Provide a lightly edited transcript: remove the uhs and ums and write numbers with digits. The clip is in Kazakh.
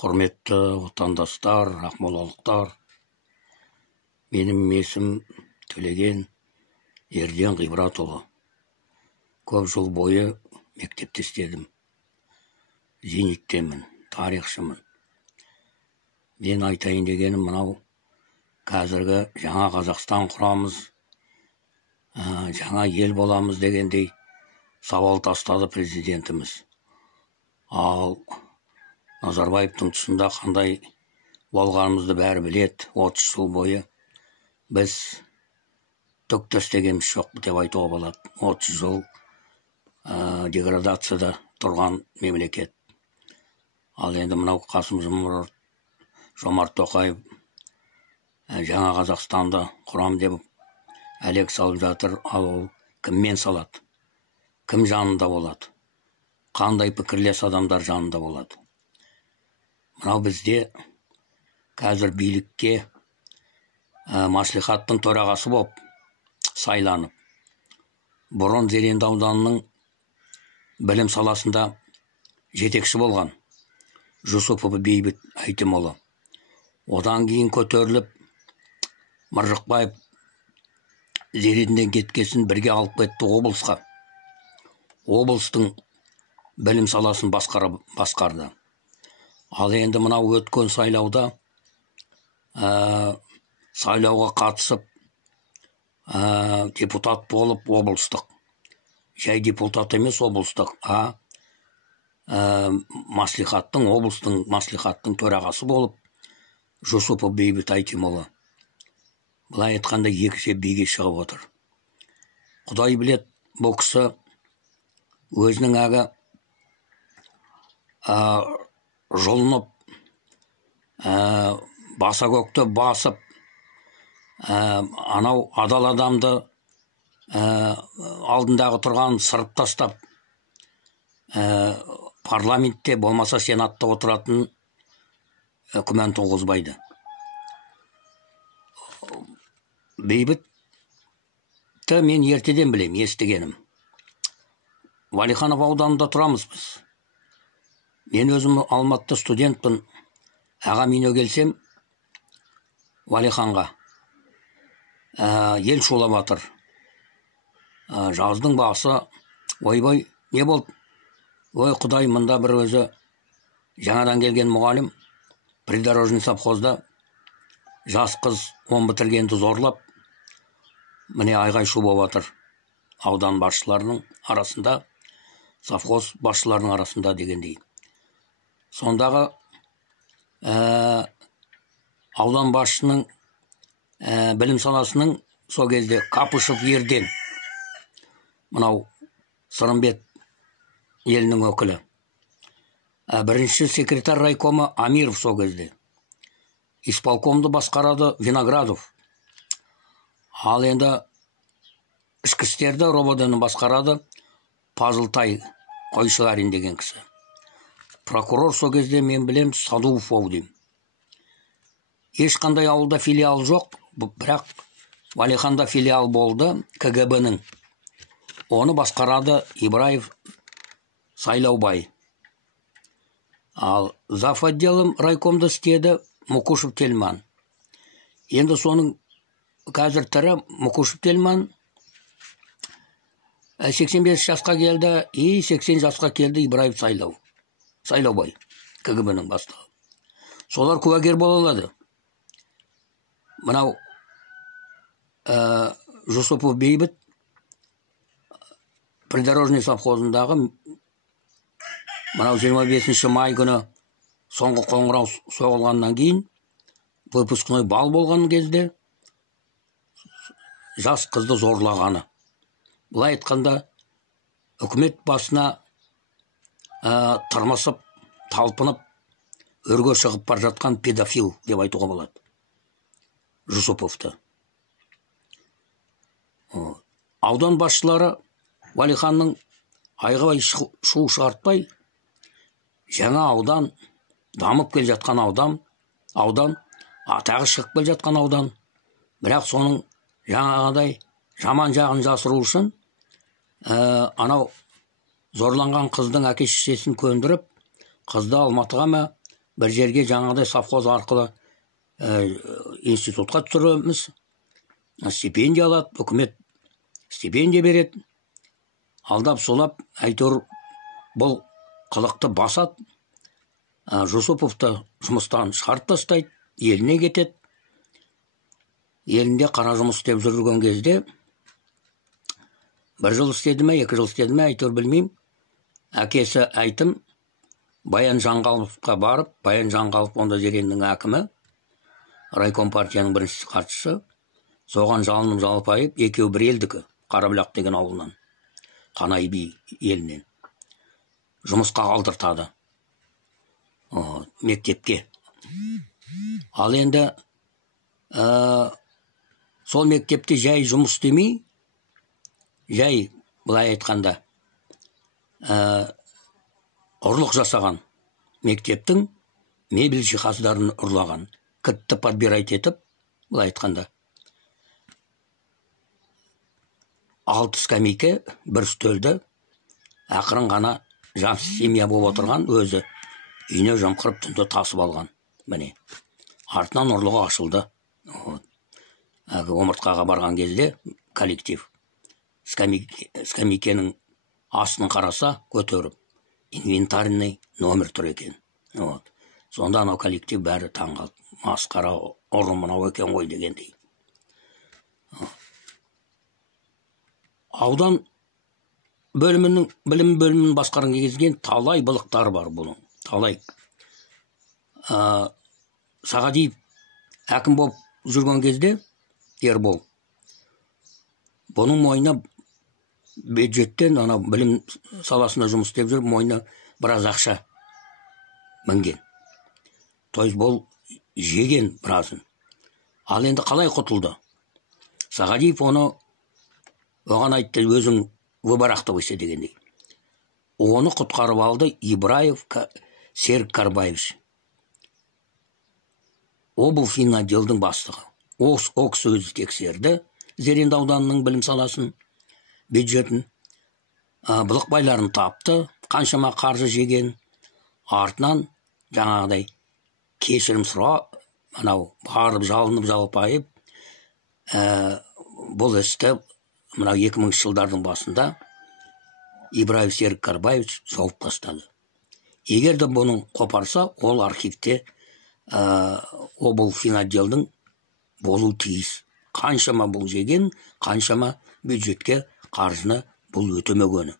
Құрметті отандастар, ақмолалықтар, менің есім Төлеген Ерден Ғибратұлы. Көп жыл бойы мектепте істедім. Зейнеттемін, тарихшымын. Мен айтайын дегенім мынау, қазіргі жаңа Қазақстан құрамыз, жаңа ел боламыз дегендей сауал тастады президентіміз. Ал Назарбаевтың тұсында қандай болғанымызды бәрі білет. 30 жыл бойы біз түк істегеніміз жоқ деп айтуға болады. 30 жыл деградацияда тұрған мемлекет. Ал енді мынау Қасым-Жомарт Тоқаев жаңа Қазақстанды құрам деп әлек салып жатыр. Ал ол кіммен салады? Кім жанында болады? Қандай пікірлес адамдар жанында болады? Мынау бізде қазір билікке маслихаттың төрағасы болып сайланып, бұрын Зеренді ауданының білім саласында жетекші болған Жүсіпов Бейбіт Әйтімұлы. Одан кейін көтеріліп, Мыржықпаев Зерендіден кеткесін бірге алып кетті облысқа. Облыстың білім саласын басқарды. Ал енді мынау өткен сайлауда сайлауға қатысып депутат болып облыстық. Жай депутат емес облыстық, облыстың маслихаттың төрағасы болып Жүсіпов Бейбіт Әйтімұлы. Былай айтқанда екіше биге шығып отыр. Құдай білет, бұл кісі өзінің жұлынып, баса көкті басып, анау адал адамды алдындағы тұрған сырып тастап, парламентте болмаса сенатта отыратын күмән туғызбайды. Бейбітті мен ертеден білем, естігенім. Валиханов ауданында тұрамыз біз. Мен өзім Алматыда студентпін. Ағам үйіне келсем, Валиханға ел шулап жатыр. Жаздың басы, ойбай, не болды? Ой, құдай, мында бір өзі жаңадан келген мұғалім придорожный совхозда жас қыз 10 бітіргенді зорлап, міне айғай шу болып жатыр. Аудан басшыларының арасында, совхоз басшыларының арасында дегендей. Сондағы аудан басшының білім саласының сол кезде Қапышев Ерден, мынау Сырымбет елінің өкілі. Бірінші секретар райкомы Амиров сол кезде. Исполкомды басқарады Виноградов. Ал енді ішкі істерді РОВД-ны басқарады Пазылтай Қойшыларин деген кісі. Прокурор сол кезде мен білем Садуов дейм. Ешқандай ауылда филиал жоқ, бірақ Валиханда филиал болды КГБ-нің. Оны басқарады Ибраев Сайлаубай. Ал зав. Отделым райкомды істеді Мұқышев Телман. Енді соның қазір тірі Мұқышев Телман 85 жасқа келді, 80 жасқа келді Ибраев Сайлаубай, КГБ-нің бастығы. Солар куәгер бола алады. Мынау Жүсіпов Бейбіт придорожный совхозындағы мынау 25 май күні соңғы қоңырау соғылғаннан кейін выпускной бал болған кезде жас қызды зорлағаны. Бұлай айтқанда үкімет басына тырмысып, талпынып, өрге шығып бар жатқан педофил деп айтуға болады Жүсіповты. Аудан басшылары Валиханның айғай шу шығартпай, жаңа аудан, дамып кел жатқан аудан, атағы шығып кел жатқан аудан, бірақ соның жаңағыдай жаман жағын жасыру үшін анау зорланған қыздың әке-шешесін көндіріп, қызды Алматыға ма, бір жерге жаңағыдай совхоз арқылы институтқа түсіреміз, стипендия алады, үкімет стипендия береді. Алдап солап, әйтеуір бұл қылықты басады. Жусуповты жұмыстан шығарып тастайды, еліне кетеді. Елінде қара жұмыс істеп жүрген кезде 1 жыл істеді ме, 2 жыл істеді ме, әйтеуір білмеймін. Әкесі айтым, Баян Жанғаловқа барып, Баян Жанғалов онда Зереннің әкімі, райком партияның бірінші хатшысы, соған жалынып жалпайып, екеуі бір елдікі, Қарабұлақ деген ауылынан, Қанай би елінен. Жұмысқа қалдыртады мектепке. Ал енді сол мектепте жай жұмыс істемей, жай былай айтқанда ұрлық жасаған, мектептің мебель жиһаздарын ұрлаған, кілтті подбирать етіп, былай айтқанда 6 скамейке, 1 үстелді ақырын ғана жансыз семья болып отырған, өзі үйіне жымқырып түнде тасып алған. Міне, артынан ұрлығы ашылды. Омыртқаға барған кезде коллектив скамейкенің астын қараса, көтеріп, инвентарный номер тұр екен. Сонда анау коллектив бәрі таңғалды. Масқара ұры мынау екен ғой дегендей. Аудан білім бөлімінің басқарған кезген талай былықтары бар бұның. Талай. Сағадиев әкім болып жүрген кезде, Ербол, бұның мойнына бюджеттен, білім саласында жұмыс істеп жүріп, мойнына біраз ақша мінген. То есть бұл жеген біразын. Ал енді қалай құтылды? Сағадиев оған айтты, өзің выбарақты өсе дегендей. Оны құтқарып алды Ибраев Серік Карбаевич. Облфинотделдің бастығы. О кісі өзі тексерді Зеренді ауданының білім саласын, бюджетін. Былықбайларын тапты, қаншама қаржы жеген. Артынан жаңағыдай кешірім сұрап, барып жалынып жалпайып, бұл істі 2000 жылдардың басында Ибраев Серік Карбаевич жауып тастады. Егер де бұның қопарса, ол архивте облфинотделдің болу тиіс. Қаншама бұл жеген, қаншама бюджетке қаржыны бұл өтемегені.